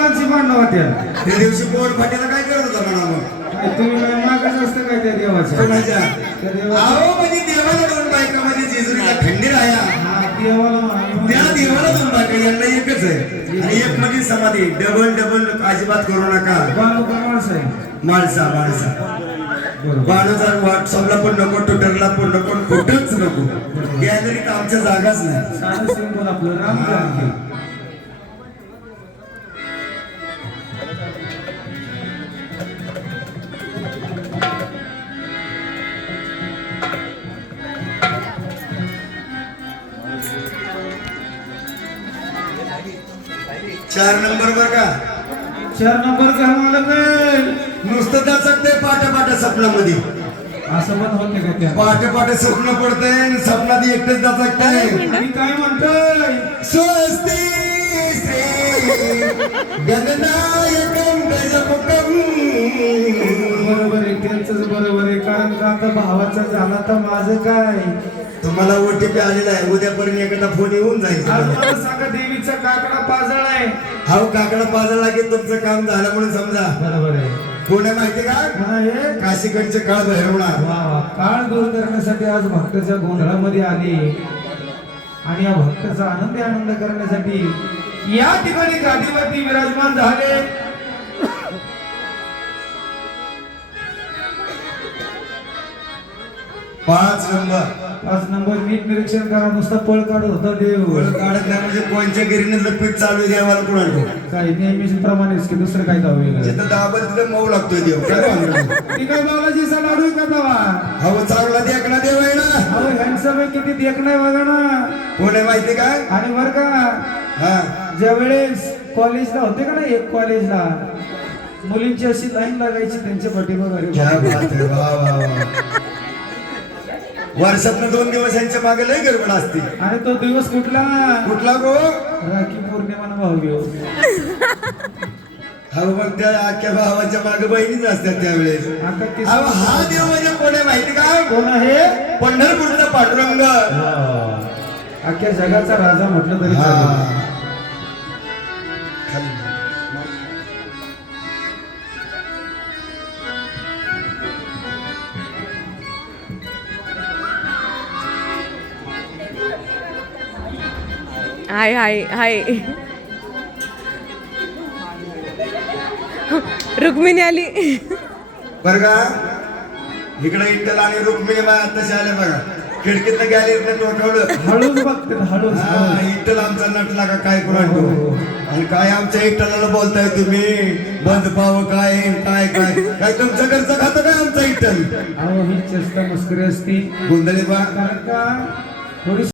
मुलांची भांडणं होत्या त्या दिवशी पोट फाट्याला काय करत होता म्हणा मग तुम्ही मागच असतं काय त्या देवाच्या कोणाच्या त्या देवा अहो म्हणजे देवाला दोन बायकामध्ये जेजुरीला खंडी राया देवाला त्या देवाला दोन बायका यांना एकच आहे आणि एक मध्ये समाधी डबल डबल अजिबात करू नका बालू का माणसं आहे माणसा माणसा बाणूचा व्हॉट्सअपला पण नको ट्विटरला पण नको कुठंच नको गॅलरीत आमच्या जागाच नाही साधं सिंपल आपलं राम जानकी 4 नंबर बर का 4 नंबर का मला काय नुसतं दचकते पाट्या पाट्या स्वप्नामध्ये असं पण होत नाही का त्या पाट्या पाट्या स्वप्न पडतंय स्वप्नात एकटेच दचकतंय मी काय म्हणतोय स्वस्ती श्री गगनायकं गजमुखं बरोबर आहे त्यांचंच बरोबर आहे कारण का आता भावाचा झाला तर माझं काय तुम्हाला ओटीपी आलेला आहे उद्यापर्यंत एखादा फोन येऊन जाईल आज मला सांगा देवीचा काकडा पाजळ आहे हा काकडा पाजायला लागेल तुमचं काम झालं म्हणून समजा बरोबर आहे कोण आहे माहिती का हे काशीकडचे काळ भैरवणार काळ दूर करण्यासाठी आज भक्ताच्या गोंधळामध्ये आली आणि या भक्ताचा आनंद करण्यासाठी या ठिकाणी गादीवरती विराजमान झाले 5 नंबर नीट निरीक्षण करा नुसता पळ काढत होता देव काढत नाही म्हणजे कोणच्या गिरीने लपीट चालू देवाला कोणाला काही नेहमीप्रमाणेच की दुसरं काय दावे जिथं दाबत तिथं मऊ लागतोय देव काय म्हणतो ती काय बालाजीचा लाडू का दावा अहो चांगला देखणा देव आहे ना अहो हँडसम आहे किती देखणं आहे बघा ना कोण आहे माहिती का आणि बर का हा ज्या वेळेस कॉलेजला होते का ना एक कॉलेजला मुलींची अशी लाईन लागायची त्यांच्या पाठीमागे क्या बात आहे वा वा वा वर्षातनं 2 दिवस यांच्या मागे लय गडबड असते आणि तो दिवस कुठला गो राखी पौर्णिमा भाऊ घेऊ हा मग त्या अख्ख्या भावाच्या मागे बहिणीच असतात त्यावेळेस आता हा देव म्हणजे कोण आहे माहिती का कोण आहे पंढरपूरचा पांडुरंग अख्ख्या जगाचा राजा म्हटलं तरी चालेल. हाय हाय हाय रुक्मिणी आली बर का इकडे इट्टल आणि रुक्मिणी बाय तसे आले बघा खिडकीतनं गॅलरीतनं टोठवलं हळूच बघते हळूच इट्टल आमचा नटला का काय करू आणि काय आमच्या इट्टलाला बोलताय तुम्ही बंद पाव काय काय काय काय तुमच्या घरचं खातं काय आमचा इट्टल अहो ही चेष्टा मस्करी असती गोंधळी बा कारण का थोडी